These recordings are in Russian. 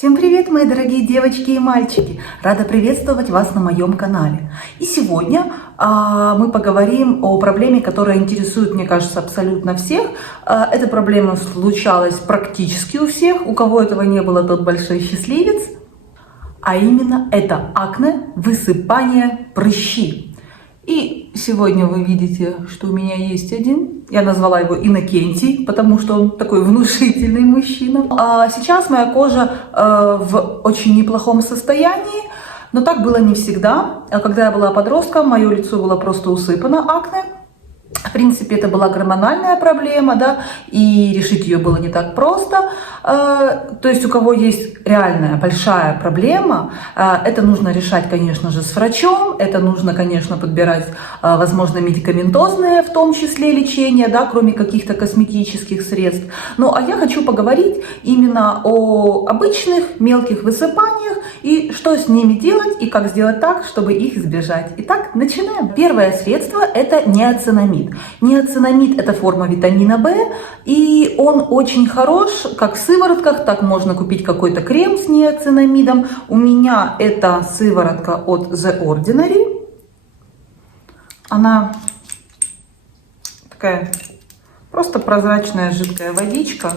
Всем привет, мои дорогие девочки и мальчики! Рада приветствовать вас на моем канале. И сегодня мы поговорим о проблеме, которая интересует, мне кажется, абсолютно всех. Эта проблема случалась практически у всех. У кого этого не было, тот большой счастливец. А именно это акне, высыпание, прыщи. И сегодня вы видите, что у меня есть один. Я назвала его Иннокентий, потому что он такой внушительный мужчина. А сейчас моя кожа в очень неплохом состоянии, но так было не всегда. Когда я была подростком, мое лицо было просто усыпано акне. В принципе, это была гормональная проблема, да, и решить ее было не так просто. То есть у кого есть реальная большая проблема, это нужно решать, конечно же, с врачом, это нужно, конечно, подбирать, возможно, медикаментозное, в том числе лечение, да, кроме каких-то косметических средств. Ну, а я хочу поговорить именно о обычных мелких высыпаниях и что с ними делать, и как сделать так, чтобы их избежать. Итак, начинаем. Первое средство – это ниацинамид. Ниацинамид – это форма витамина В, и он очень хорош как в сыворотках, так можно купить какой-то крем с ниацинамидом. У меня это сыворотка от The Ordinary. Она такая просто прозрачная жидкая водичка.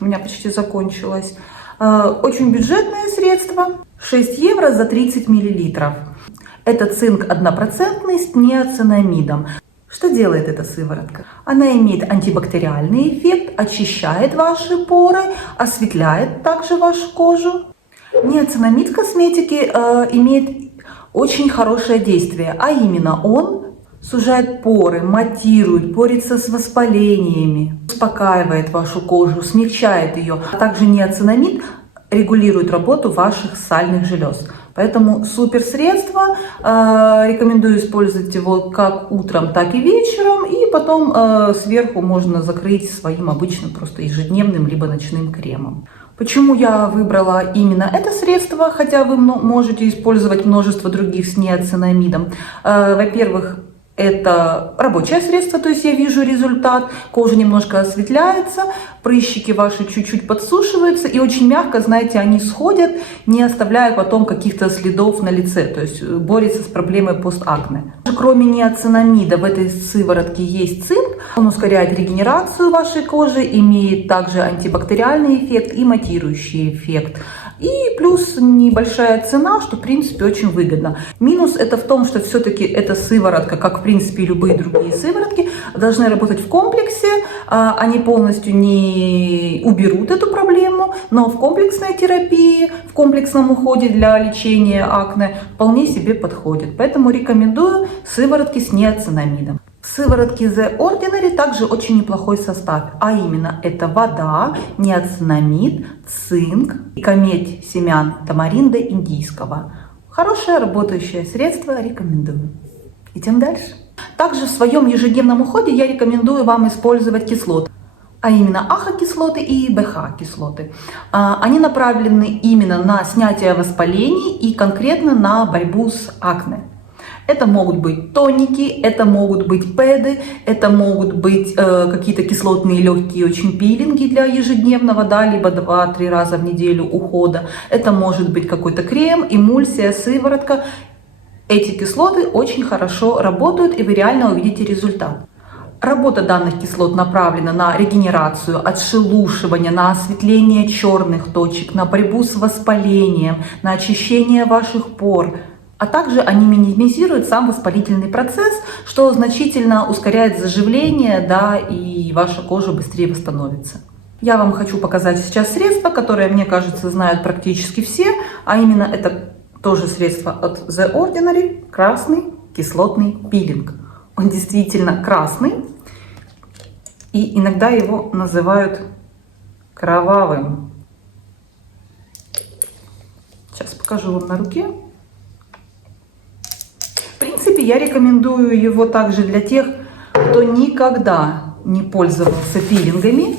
У меня почти закончилась. Очень бюджетное средство. 6 евро за 30 миллилитров. Это цинк 1% с ниацинамидом. Что делает эта сыворотка? Она имеет антибактериальный эффект, очищает ваши поры, осветляет также вашу кожу. Ниацинамид в косметике имеет очень хорошее действие, а именно он сужает поры, матирует, борется с воспалениями, успокаивает вашу кожу, смягчает ее. А также ниацинамид регулирует работу ваших сальных желез. Поэтому супер средство, рекомендую использовать его как утром, так и вечером, и потом сверху можно закрыть своим обычным просто ежедневным либо ночным кремом. Почему я выбрала именно это средство, хотя вы можете использовать множество других с ниацинамидом? Во-первых, это рабочее средство, то есть я вижу результат, кожа немножко осветляется, прыщики ваши чуть-чуть подсушиваются и очень мягко, знаете, они сходят, не оставляя потом каких-то следов на лице, то есть борется с проблемой постакне. Кроме ниацинамида в этой сыворотке есть цинк, он ускоряет регенерацию вашей кожи, имеет также антибактериальный эффект и матирующий эффект. И плюс небольшая цена, что в принципе очень выгодно. Минус это в том, что все-таки эта сыворотка, как в принципе любые другие сыворотки, должны работать в комплексе. Они полностью не уберут эту проблему, но в комплексной терапии, в комплексном уходе для лечения акне вполне себе подходит. Поэтому рекомендую сыворотки с ниацинамидом. В сыворотке The Ordinary также очень неплохой состав, а именно это вода, ниацинамид, цинк, комедь семян тамаринда индийского. Хорошее работающее средство, рекомендую. Идем дальше. Также в своем ежедневном уходе я рекомендую вам использовать кислоты, а именно АХА-кислоты и БХ-кислоты. Они направлены именно на снятие воспалений и конкретно на борьбу с акне. Это могут быть тоники, это могут быть пэды, это могут быть какие-то кислотные легкие очень пилинги для ежедневного, да, либо 2-3 раза в неделю ухода. Это может быть какой-то крем, эмульсия, сыворотка. Эти кислоты очень хорошо работают, и вы реально увидите результат. Работа данных кислот направлена на регенерацию, отшелушивание, на осветление черных точек, на борьбу с воспалением, на очищение ваших пор. А также они минимизируют сам воспалительный процесс, что значительно ускоряет заживление, да, и ваша кожа быстрее восстановится. Я вам хочу показать сейчас средство, которое, мне кажется, знают практически все, а именно это тоже средство от The Ordinary, красный кислотный пилинг. Он действительно красный, и иногда его называют кровавым. Сейчас покажу вам на руке. Я рекомендую его также для тех, кто никогда не пользовался пилингами.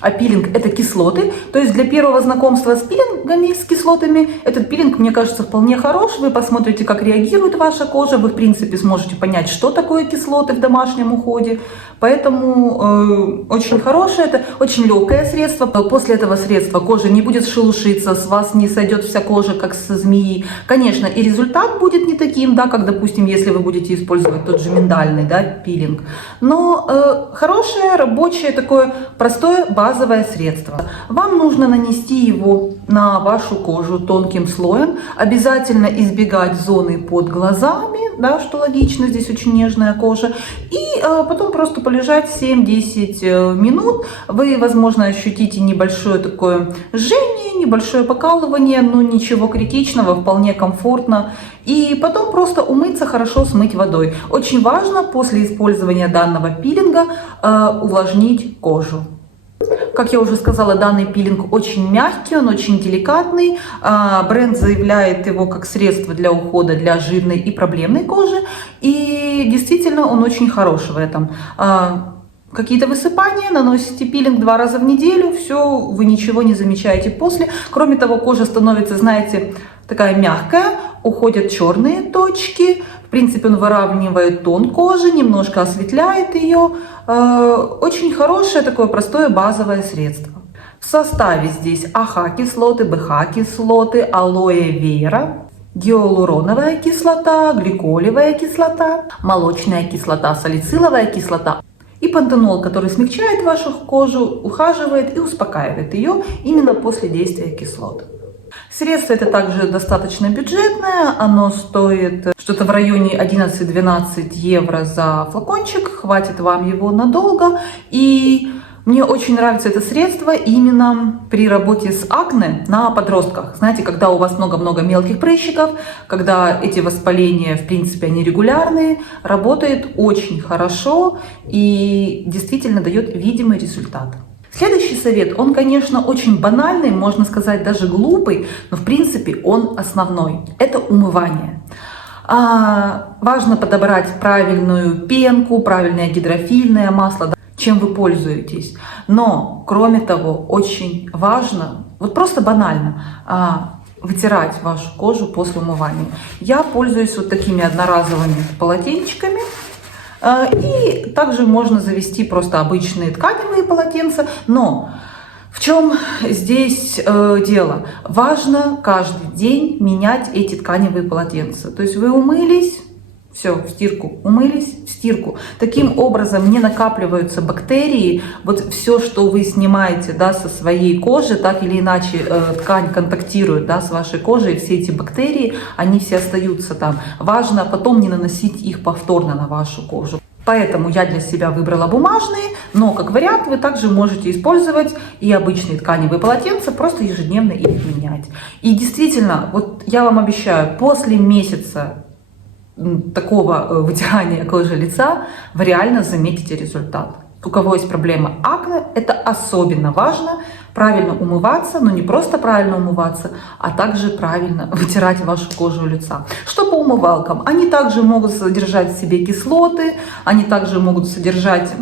А пилинг это кислоты. То есть для первого знакомства с пилингами, с кислотами, этот пилинг, мне кажется, вполне хорош. Вы посмотрите, как реагирует ваша кожа. Вы, в принципе, сможете понять, что такое кислоты в домашнем уходе. Поэтому очень хорошее, это очень легкое средство. После этого средства кожа не будет шелушиться, с вас не сойдет вся кожа, как со змеи. Конечно, и результат будет не таким, да, как, допустим, если вы будете использовать тот же миндальный, да, пилинг. Но хорошее, рабочее, такое простое базовое средство. Вам нужно нанести его на вашу кожу тонким слоем. Обязательно избегать зоны под глазами, да, что логично, здесь очень нежная кожа. И потом просто полежать 7-10 минут. Вы, возможно, ощутите небольшое такое жжение, небольшое покалывание, но ничего критичного, вполне комфортно. И потом просто умыться, хорошо смыть водой. Очень важно после использования данного пилинга увлажнить кожу. Как я уже сказала, данный пилинг очень мягкий, он очень деликатный. Бренд заявляет его как средство для ухода для жирной и проблемной кожи. И действительно он очень хороший в этом. Какие-то высыпания, наносите пилинг 2 раза в неделю, все, вы ничего не замечаете после. Кроме того, кожа становится, знаете, такая мягкая, уходят черные точки. В принципе, он выравнивает тон кожи, немножко осветляет ее. Очень хорошее такое простое базовое средство. В составе здесь АХ-кислоты, БХ-кислоты, алоэ вера, гиалуроновая кислота, гликолевая кислота, молочная кислота, салициловая кислота и пантенол, который смягчает вашу кожу, ухаживает и успокаивает ее именно после действия кислот. Средство это также достаточно бюджетное, оно стоит что-то в районе 11-12 евро за флакончик, хватит вам его надолго. И мне очень нравится это средство именно при работе с акне на подростках. Знаете, когда у вас много-много мелких прыщиков, когда эти воспаления, в принципе, они регулярные, работает очень хорошо и действительно дает видимый результат. Следующий совет, он, конечно, очень банальный, можно сказать, даже глупый, но в принципе он основной. Это умывание. Важно подобрать правильную пенку, правильное гидрофильное масло, да, чем вы пользуетесь. Но, кроме того, очень важно, вот просто банально, вытирать вашу кожу после умывания. Я пользуюсь вот такими одноразовыми полотенчиками. И также можно завести просто обычные тканевые полотенца. Но в чем здесь дело? Важно каждый день менять эти тканевые полотенца. То есть вы умылись, все, в стирку, умылись, в стирку. Таким образом не накапливаются бактерии. Вот все, что вы снимаете, да, со своей кожи, так или иначе ткань контактирует, да, с вашей кожей, и все эти бактерии, они все остаются там. Важно потом не наносить их повторно на вашу кожу. Поэтому я для себя выбрала бумажные, но как вариант вы также можете использовать и обычные тканевые полотенца, просто ежедневно их менять. И действительно, вот я вам обещаю, после месяца такого вытирания кожи лица вы реально заметите результат. У кого есть проблема акне, это особенно важно. Правильно умываться, но не просто правильно умываться, а также правильно вытирать вашу кожу лица. Что по умывалкам? Они также могут содержать в себе кислоты, они также могут содержать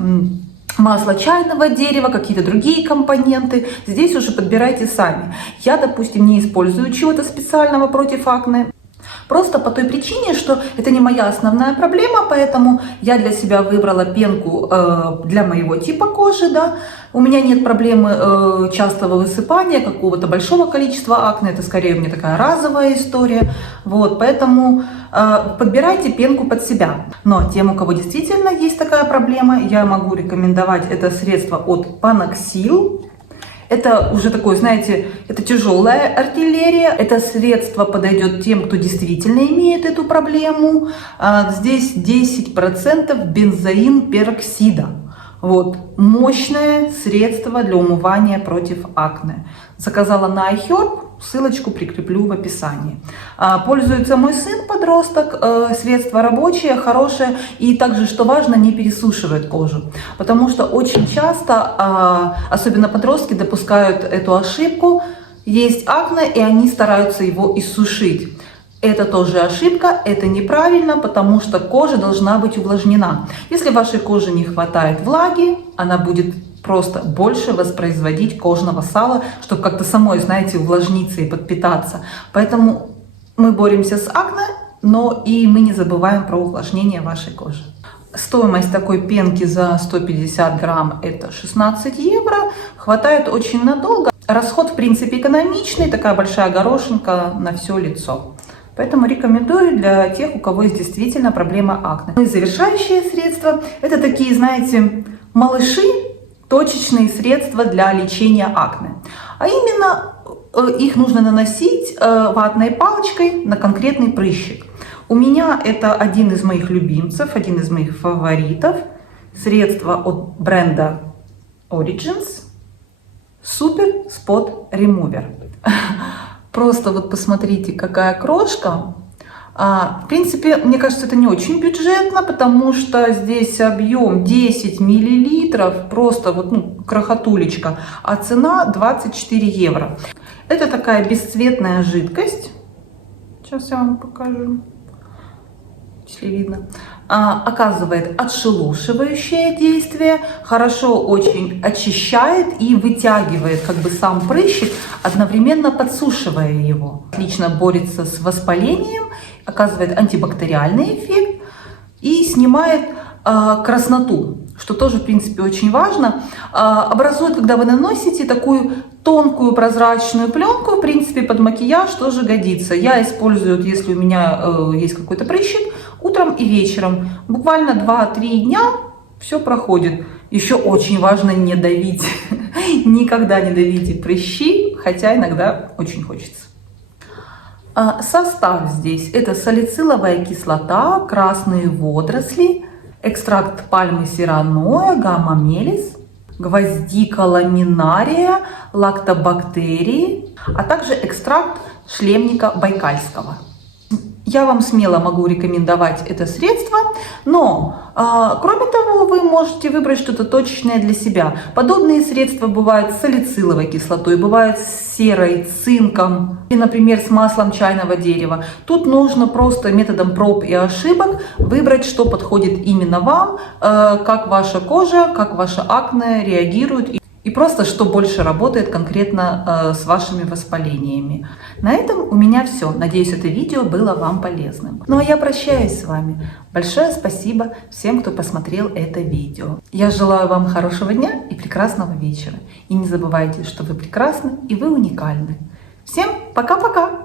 масло чайного дерева, какие-то другие компоненты. Здесь уже подбирайте сами. Я, допустим, не использую чего-то специального против акне. Просто по той причине, что это не моя основная проблема, поэтому я для себя выбрала пенку для моего типа кожи, да. У меня нет проблемы частого высыпания, какого-то большого количества акне, это скорее у меня такая разовая история, вот, поэтому подбирайте пенку под себя. Но тем, у кого действительно есть такая проблема, я могу рекомендовать это средство от Panaxil. Это уже такое, знаете, это тяжелая артиллерия. Это средство подойдет тем, кто действительно имеет эту проблему. Здесь 10% бензоин-пероксида. Вот, мощное средство для умывания против акне. Заказала на iHerb, ссылочку прикреплю в описании. Пользуется мой сын, подросток, средство рабочее, хорошее и также, что важно, не пересушивает кожу. Потому что очень часто, особенно подростки, допускают эту ошибку. Есть акне, и они стараются его иссушить. Это тоже ошибка, это неправильно, потому что кожа должна быть увлажнена. Если вашей коже не хватает влаги, она будет просто больше воспроизводить кожного сала, чтобы как-то самой, знаете, увлажниться и подпитаться. Поэтому мы боремся с акне, но и мы не забываем про увлажнение вашей кожи. Стоимость такой пенки за 150 грамм это 16 евро. Хватает очень надолго. Расход, в принципе, экономичный. Такая большая горошинка на все лицо. Поэтому рекомендую для тех, у кого есть действительно проблема акне. Ну и завершающее средство – это такие, знаете, малыши, точечные средства для лечения акне. А именно их нужно наносить ватной палочкой на конкретный прыщик. У меня это один из моих любимцев, один из моих фаворитов. Средство от бренда Origins Super Spot Remover. Просто вот посмотрите, какая крошка. В принципе, мне кажется, это не очень бюджетно, потому что здесь объем 10 миллилитров, просто вот крохотулечка, а цена 24 евро. Это такая бесцветная жидкость. Сейчас я вам покажу, если видно. Оказывает отшелушивающее действие, хорошо очень очищает и вытягивает как бы сам прыщик, одновременно подсушивая его. Отлично борется с воспалением, оказывает антибактериальный эффект и снимает красноту, что тоже, в принципе, очень важно. Образует, когда вы наносите такую тонкую прозрачную пленку, в принципе, под макияж тоже годится. Я использую, если у меня есть какой-то прыщик, утром и вечером. Буквально 2-3 дня все проходит. Еще очень важно не давить. Никогда не давите прыщи, хотя иногда очень хочется. Состав здесь: это салициловая кислота, красные водоросли, экстракт пальмы сираноя, гамма-мелис, гвоздика ламинария, лактобактерии, а также экстракт шлемника байкальского. Я вам смело могу рекомендовать это средство, но кроме того, вы можете выбрать что-то точечное для себя. Подобные средства бывают с салициловой кислотой, бывают с серой, цинком, и, например, с маслом чайного дерева. Тут нужно просто методом проб и ошибок выбрать, что подходит именно вам, как ваша кожа, как ваше акне реагирует. И просто, что больше работает конкретно с вашими воспалениями. На этом у меня все. Надеюсь, это видео было вам полезным. Ну а я прощаюсь с вами. Большое спасибо всем, кто посмотрел это видео. Я желаю вам хорошего дня и прекрасного вечера. И не забывайте, что вы прекрасны и вы уникальны. Всем пока-пока!